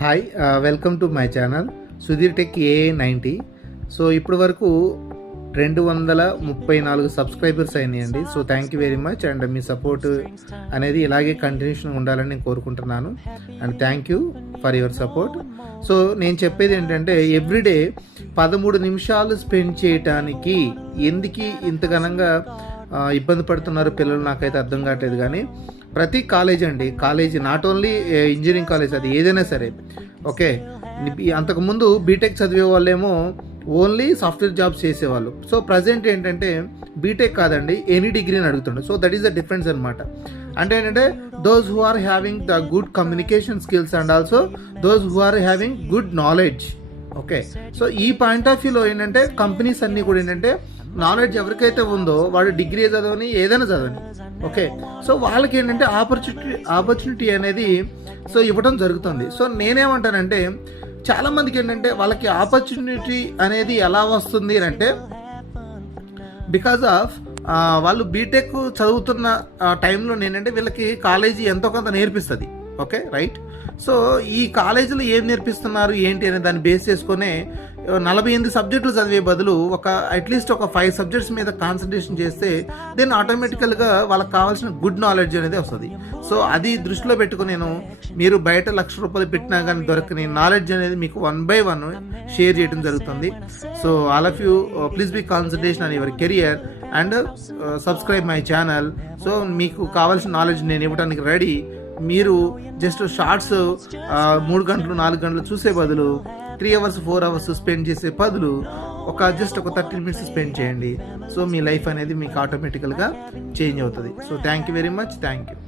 Hi, welcome to my channel Sudheer tech AA90. So ఇప్పటి వరకు 234 subscribers అయినాయండి. So thank you very much. And మీ support అనేది ఇలాగే కంటిన్యూషన్ ఉండాలని నేను కోరుకుంటున్నాను. And thank you for your support. So నేను చెప్పేది ఏంటంటే ఎవ్రీడే 13 నిమిషాలు స్పెండ్ చేయటానికి ఎందుకు ఇంతగానంగా ఇబ్బంది పడుతున్నారు పిల్లలు నాకైతే అర్థం కావట్లేదు. కానీ ప్రతి college not only engineering college, అది ఏదైనా సరే ఓకే. అంతకుముందు బీటెక్ చదివే వాళ్ళేమో ఓన్లీ సాఫ్ట్వేర్ జాబ్స్ చేసేవాళ్ళు. సో ప్రజెంట్ ఏంటంటే బీటెక్ కాదండి, ఎనీ డిగ్రీని అడుగుతుండే. So that is the difference అనమాట. అంటే ఏంటంటే those who are having the good communication skills and also those who are having good knowledge. Okay, so ఈ పాయింట్ ఆఫ్ వ్యూలో ఏంటంటే కంపెనీస్ అన్నీ కూడా ఏంటంటే నాలెడ్జ్ ఎవరికైతే ఉందో వాడు డిగ్రీ చదవని ఏదైనా చదవని ఓకే. సో వాళ్ళకి ఏంటంటే ఆపర్చునిటీ అనేది సో ఇవ్వడం జరుగుతుంది. సో నేనేమంటానంటే చాలామందికి ఏంటంటే వాళ్ళకి ఆపర్చునిటీ అనేది ఎలా వస్తుంది అంటే బికాజ్ ఆఫ్ వాళ్ళు బీటెక్ చదువుతున్న టైంలో ఏంటంటే వీళ్ళకి కాలేజీ ఎంతో కొంత నేర్పిస్తుంది. Okay right. సో ఈ కాలేజీలో ఏం నేర్పిస్తున్నారు ఏంటి అనే దాన్ని బేస్ చేసుకునే 48 సబ్జెక్టులు చదివే బదులు అట్లీస్ట్ ఒక 5 సబ్జెక్ట్స్ మీద కాన్సన్ట్రేషన్ చేస్తే దెన్ ఆటోమేటికల్గా వాళ్ళకి కావాల్సిన గుడ్ నాలెడ్జ్ అనేది వస్తుంది. సో అది దృష్టిలో పెట్టుకుని మీరు బయట ₹1,00,000 పెట్టినా కానీ దొరకని నాలెడ్జ్ అనేది మీకు 1 by 1 షేర్ చేయడం జరుగుతుంది. So all of you please be concentration on your career and subscribe my channel. So మీకు కావాల్సిన నాలెడ్జ్ నేను ఇవ్వడానికి రెడీ. మీరు జస్ట్ షార్ట్స్ 3 గంటలు 4 గంటలు చూసే బదులు 3 hours 4 hours స్పెండ్ చేసే బదులు ఒక 30 minutes స్పెండ్ చేయండి. సో మీ లైఫ్ అనేది మీకు ఆటోమేటికల్గా చేంజ్ అవుతుంది. So thank you very much. Thank you.